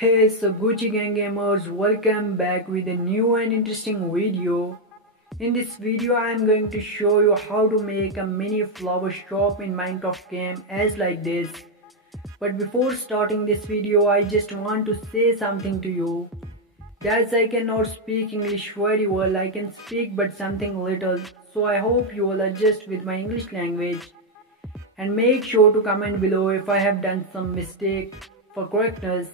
Hey, so Gucci gang gamers, welcome back with a new and interesting video. In this video I am going to show you how to make a mini flower shop in Minecraft game as like this. But before starting this video I just want to say something to you. Guys, I cannot speak English very well, I can speak but something little, so I hope you will adjust with my English language. And make sure to comment below if I have done some mistake for correctness.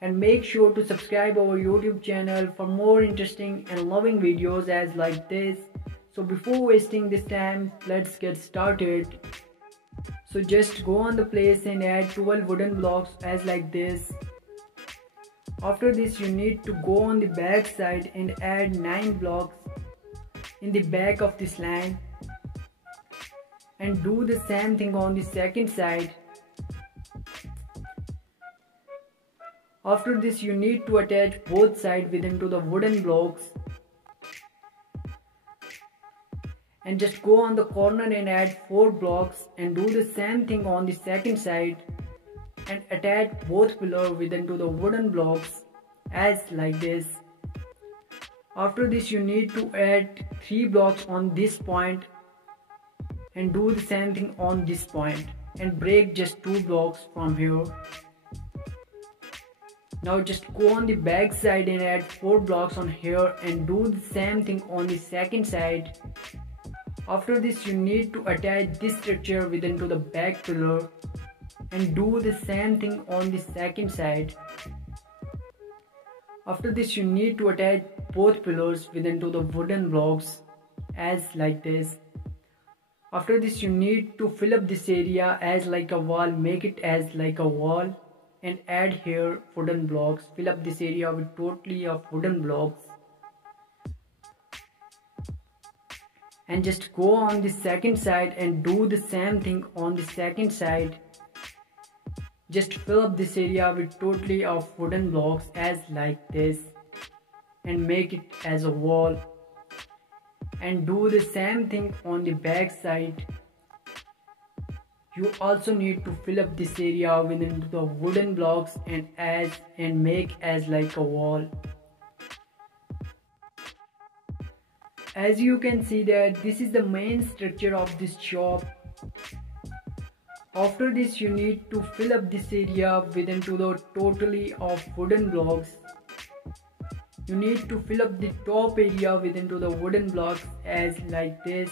And make sure to subscribe our YouTube channel for more interesting and loving videos as like this. So before wasting this time, let's get started. So just go on the place and add 12 wooden blocks as like this. After this you need to go on the back side and add 9 blocks in the back of this line. And do the same thing on the second side. After this you need to attach both sides within to the wooden blocks. And just go on the corner and add 4 blocks and do the same thing on the second side. And attach both pillars within to the wooden blocks as like this. After this you need to add 3 blocks on this point. And do the same thing on this point. And break just 2 blocks from here. Now just go on the back side and add 4 blocks on here and do the same thing on the second side. After this you need to attach this structure within to the back pillar and do the same thing on the second side. After this you need to attach both pillars within to the wooden blocks as like this. After this you need to fill up this area as like a wall, make it as like a wall. And add here wooden blocks, fill up this area with totally of wooden blocks. And just go on the second side and do the same thing on the second side. Just fill up this area with totally of wooden blocks as like this. And make it as a wall. And do the same thing on the back side. You also need to fill up this area within the wooden blocks and make as like a wall. As you can see that this is the main structure of this shop. After this you need to fill up this area within to the totally of wooden blocks. You need to fill up the top area within to the wooden blocks as like this.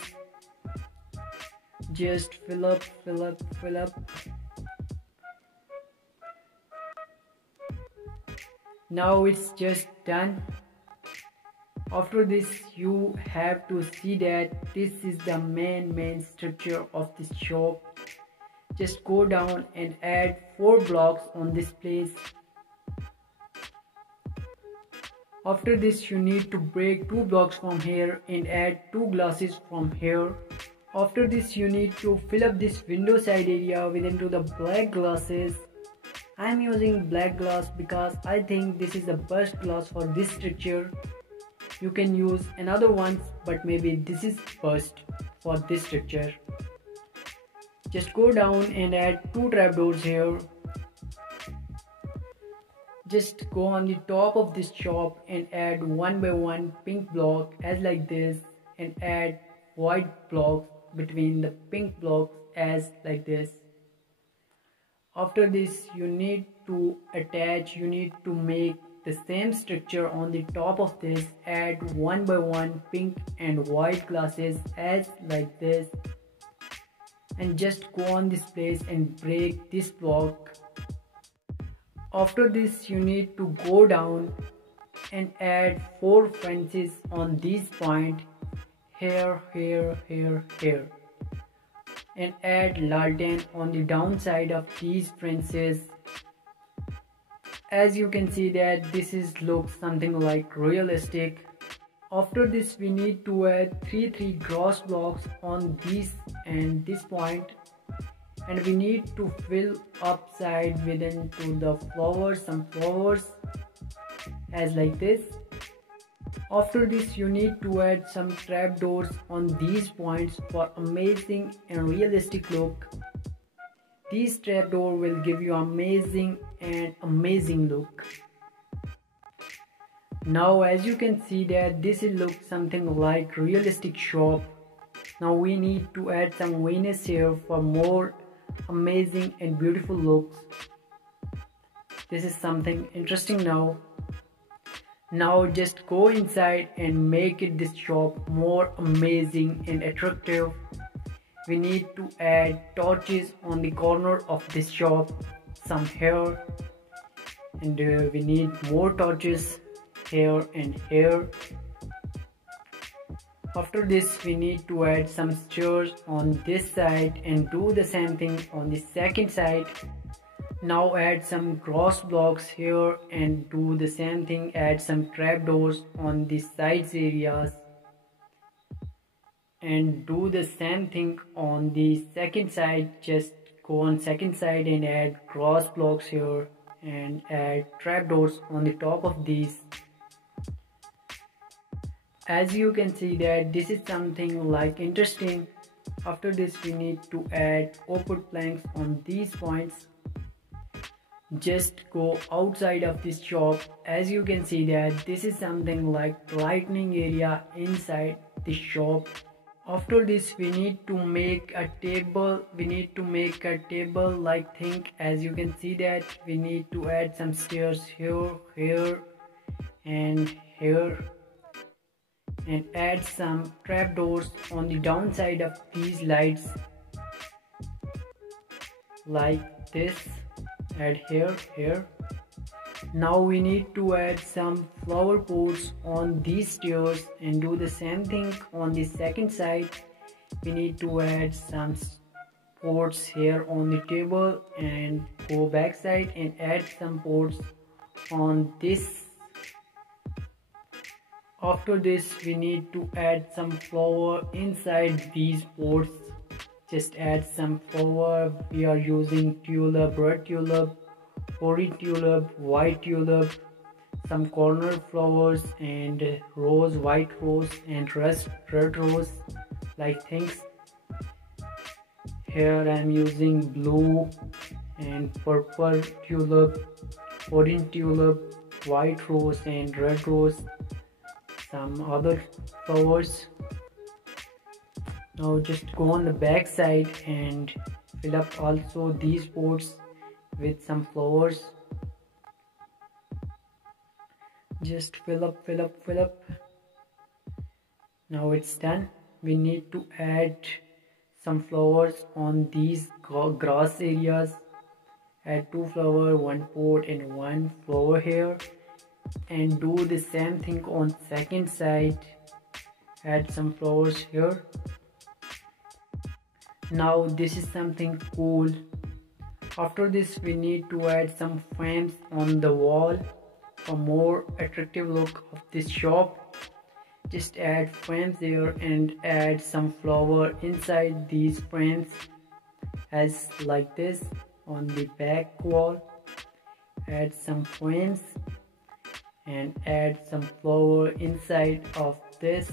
Just fill up, fill up, fill up. Now it's just done. After this you have to see that this is the main structure of this shop. Just go down and add 4 blocks on this place. After this you need to break 2 blocks from here and add 2 glasses from here. After this you need to fill up this window side area within to the black glasses. I am using black glass because I think this is the best glass for this structure. You can use another ones, but maybe this is best for this structure. Just go down and add 2 trapdoors here. Just go on the top of this shop and add 1 by 1 pink block as like this and add white blocks between the pink blocks as like this. After this you need to make the same structure on the top of this, add 1 by 1 pink and white glasses as like this. And just go on this place and break this block. After this you need to go down and add 4 fences on this point. Here, here, here, here. And add lantern on the downside of these fences. As you can see that this looks something like realistic. After this we need to add 3 grass blocks on this and this point. And we need to fill upside within to the flowers, some flowers as like this. After this you need to add some trapdoors on these points for amazing and realistic look. These trapdoor will give you amazing and amazing look. Now as you can see that this is look something like realistic shop. Now we need to add some Venus here for more amazing and beautiful looks. This is something interesting now. Now just go inside and make it this shop more amazing and attractive. We need to add torches on the corner of this shop, some here, and we need more torches here and here. After this we need to add some stairs on this side and do the same thing on the second side. Now add some cross blocks here and do the same thing, add some trapdoors on the sides areas and do the same thing on the second side. Just go on second side and add cross blocks here and add trapdoors on the top of these. As you can see that this is something like interesting. After this we need to add output planks on these points. Just go outside of this shop. As you can see that this is something like lighting area inside the shop. After this we need to make a table. Like thing. As you can see that we need to add some stairs here, here and here, and add some trapdoors on the downside of these lights like this. Add here, here. Now we need to add some flower pots on these stairs and do the same thing on the second side. We need to add some pots here on the table and go back side and add some pots on this. After this we need to add some flower inside these pots. Just add some flower. We are using tulip, red tulip, orange tulip, white tulip, some corner flowers and rose, white rose and red rose like things. Here I am using blue and purple tulip, orange tulip, white rose and red rose, some other flowers. Now just go on the back side and fill up also these pots with some flowers. Just fill up. Now it's done. We need to add some flowers on these grass areas. Add 2 flowers, 1 pot and 1 flower here, and do the same thing on second side. Add some flowers here. Now this is something cool. After this we need to add some frames on the wall for more attractive look of this shop. Just add frames there and add some flower inside these frames as like this on the back wall. Add some frames and add some flower inside of this,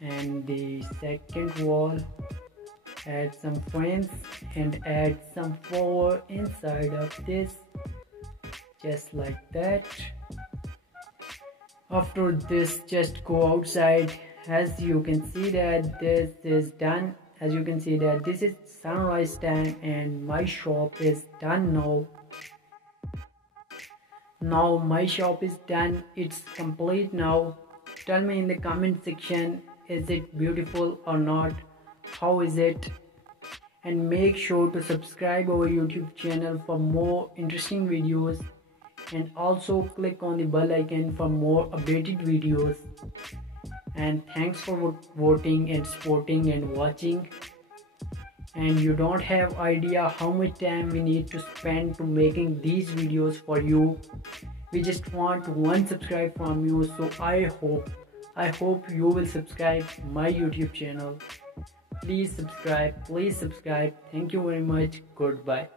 and the second wall add some frames and add some flower inside of this, just like that. After this just go outside. As you can see that this is done. As you can see that this is sunrise time and my shop is done now. Now my shop is done, it's complete now. Tell me in the comment section, is it beautiful or not? How is it? And make sure to subscribe our YouTube channel for more interesting videos, and also click on the bell icon for more updated videos. And thanks for voting and supporting and watching. And you don't have idea how much time we need to spend to making these videos for you. We just want 1 subscribe from you, so I hope you will subscribe my YouTube channel. Please subscribe. Thank you very much. Goodbye.